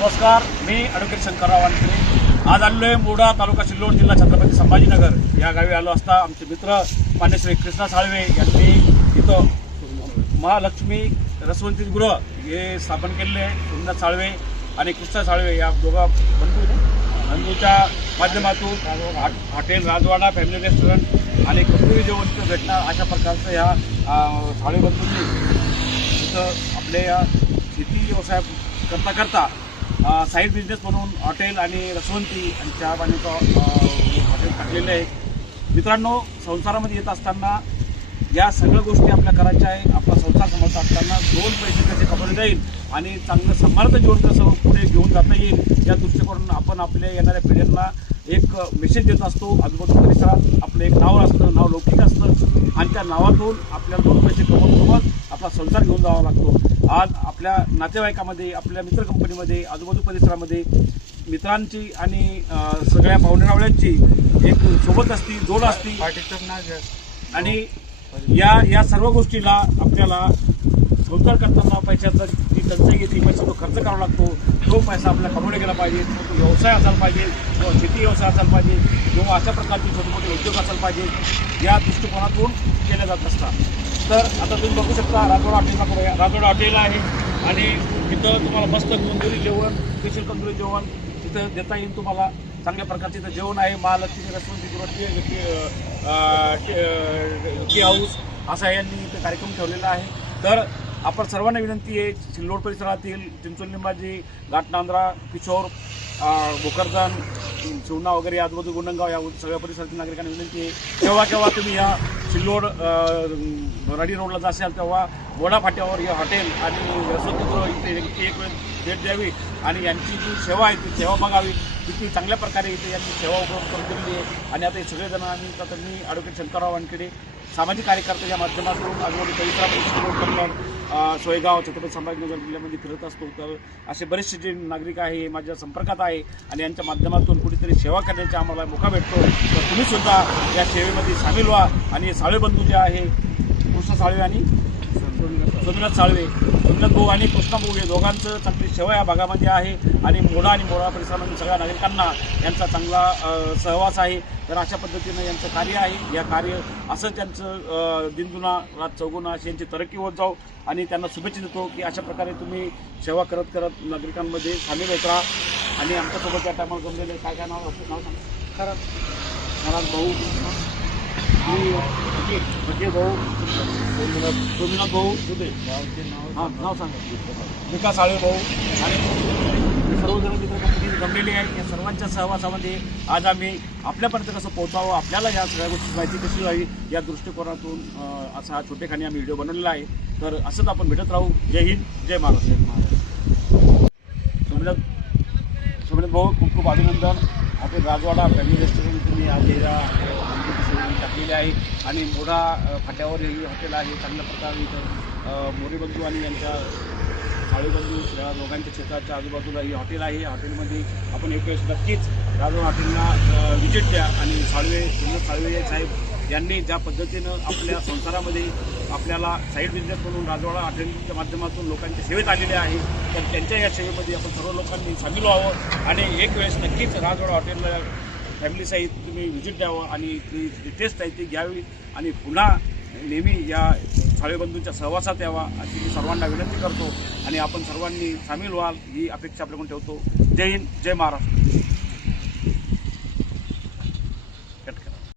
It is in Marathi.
नमस्कार, मी ॲडव्होकेट शंकरराव वानखेडे। आज आलेलो आहे मोढा तालुका सिल्लोड जिल्हा छत्रपती संभाजीनगर या गावी आलो असता आमचे मित्र मान्य श्री कृष्णा साळवे यांनी इथं महालक्ष्मी रसवंतीगृह हे स्थापन केलेले आहे। सोमनाथ साळवे आणि कृष्णा साळवे या दोघा बंधूच्या माध्यमातून हॉटेल राजवाडा फॅमिली रेस्टॉरंट आणि कस्तुरी जेवणचं भेटणार अशा प्रकारचं ह्या साळवे बंधूंनी इथं आपल्या या शेती व्यवसाय करता साईड बिझनेस म्हणून हॉटेल आणि रसवंती आणि चहा पाण्याचं हॉटेल टाकलेलं आहे। मित्रांनो, संसारामध्ये येत असताना या सगळ्या गोष्टी आपल्या करायच्या आहे। आपला संसार समजत असताना दोन पैसे कसे कमवले जाईल आणि चांगलं समाजाचं जीवन कसं पुढे घेऊन जाता येईल या दृष्टिकोनातून आपण आपल्या येणाऱ्या पिढ्यांना एक मेसेज देत असतो। आजूबाजू परिसरात आपलं एक नाव असतं, नाव लौकिक असतं आणि त्या नावातून आपल्याला दोन पैसे कमवत आपला संसार घेऊन जावा लागतो। आज आपल्या नातेवाईकामध्ये, आपल्या मित्र कंपनीमध्ये, आजूबाजू परिसरामध्ये मित्रांची आणि सगळ्या पाहुणेरावळ्यांची एक सोबत असती, जोड असती आणि या सर्व गोष्टीला आपल्याला संसार करताना पैशाचा जी टंचाई येते, पैसा तो खर्च करावा लागतो। तो पैसा आपल्याला कमवला गेला पाहिजे, तो व्यवसाय असायला पाहिजे, किंवा शेती व्यवसाय असायला पाहिजे, किंवा अशा प्रकारचे छोटे मोठे उद्योग असायला पाहिजे या दृष्टिकोनातून केले जात असतात। तर आता तुम्ही बघू शकता राजवाडा हॉटेलला करूया। राजवाडा हॉटेल आहे आणि तिथं तुम्हाला मस्त तंदुरी जेवण, स्पेशल तंदुरी जेवण तिथं देता येईल तुम्हाला। चांगल्या प्रकारचे इथं जेवण आहे। महालक्ष्मी रसवंतीगृह टी हाऊस असा यांनी इथं कार्यक्रम ठेवलेला आहे। तर आपण सर्वांना विनंती आहे, सिल्लोड परिसरातील चिंचोली-लिंबाजी, घाटनांद्रा, किशोर, भोकरदन, शिवना वगैरे आजूबाजू गुंडगाव या सगळ्या परिसरातील नागरिकांना विनंती आहे, केव्हा तुम्ही या सिल्लोड राडी रोडला जाशाल तेव्हा मोढा फाट्यावर हे हॉटेल आणि रसवंतीगृह इथे एक वेळ भेट द्यावी आणि यांची जी सेवा आहे ती सेवा बघावी। किती चांगल्या प्रकारे इथे यांची सेवा उपलब्ध करून दिलेली आहे आणि आता हे सगळेजण आम्ही आता मी ॲडव्होकेट शंकरराव वानखेडे सामाजिक कार्यकर्त्याच्या माध्यमातून आजूबाजू परिसरामध्ये सिल्लोड, कन्नड, सोयगाव, छत्रपती संभाजीनगर जिल्ह्यामध्ये फिरत असतो। तर असे बरेचसे जे नागरिक आहे माझ्या संपर्कात आहे आणि यांच्या माध्यमातून कुठेतरी सेवा करण्याचा आम्हाला मौका भेटतो। तर तुम्हीसुद्धा या सेवेमध्ये सामील व्हा आणि साळवे बंधू जे आहे कृष्ण साळवे आणि सोमनाथ साळवे, सोमनाथ भाऊ आणि कृष्णा भाऊ हे दोघांचं चांगली सेवा या भागामध्ये आहे आणि मोढा आणि मोढा परिसरामधील सगळ्या नागरिकांना यांचा चांगला सहवास आहे। तर अशा पद्धतीनं यांचं कार्य आहे। या कार्य असं त्यांचं दिनदुना रात चौगुणा अशी यांची तरक्की होत जाऊ आणि त्यांना शुभेच्छा देतो की अशा प्रकारे तुम्ही सेवा करत नागरिकांमध्ये सामील होत राहा। आणि आमच्यासोबत त्या टायमाला जमलेले काय नाव आपलं नाव सांगा महाराज भाऊ, भाऊ, सोमनाथ भाऊ, नाव सांगा, विकास साळवे भाऊ आणि सर्वजण मित्र कंपनी जमलेली आहे। या सर्वांच्या सहवासामध्ये आज आम्ही आपल्यापर्यंत कसं पोहोचावं, आपल्याला या सगळ्या गोष्टी माहिती कशी व्हावी या दृष्टिकोनातून असा हा छोटेखानी आम्ही व्हिडिओ बनवलेला आहे। तर असंच आपण भेटत राहू। जय हिंद, जय महाराष्ट्र। सोमनाथ भाऊ, खूप खूप अभिनंदन। हॉटेल राजवाडा फॅमिली रेस्टॉरंट तुम्ही आज टाकलेले आहे आणि मोढा फाट्यावर हे हॉटेल आहे। चांगल्या प्रकारे इथं मोरेबंधू आणि यांच्या साळवेबंधू या दोघांच्या क्षेत्राच्या आजूबाजूला ही हॉटेल आहे। या हॉटेलमध्ये आपण एक वेळेस नक्कीच राजवाडा हॉटेलला व्हिजिट द्या आणि सोमनाथ साळवे साहेब यांनी ज्या पद्धतीनं आपल्या संसारामध्ये आपल्याला साईड बिझनेस म्हणून राजवाडा हॉटेलच्या माध्यमातून लोकांच्या सेवेत आलेले आहे, तर त्यांच्या या सेवेमध्ये आपण सर्व लोकांनी सामील व्हावं आणि एक वेळेस नक्कीच राजवाडा हॉटेलला फॅमिलीसहित तुम्ही व्हिजिट द्यावं आणि ती टेस्ट आहे ती घ्यावी आणि पुन्हा नेहमी या साळवेबंधूंच्या सहवासात यावा अशी मी सर्वांना विनंती करतो आणि आपण सर्वांनी सामील व्हाल ही अपेक्षा आपल्याकडून ठेवतो। जय हिंद, जय महाराष्ट्र।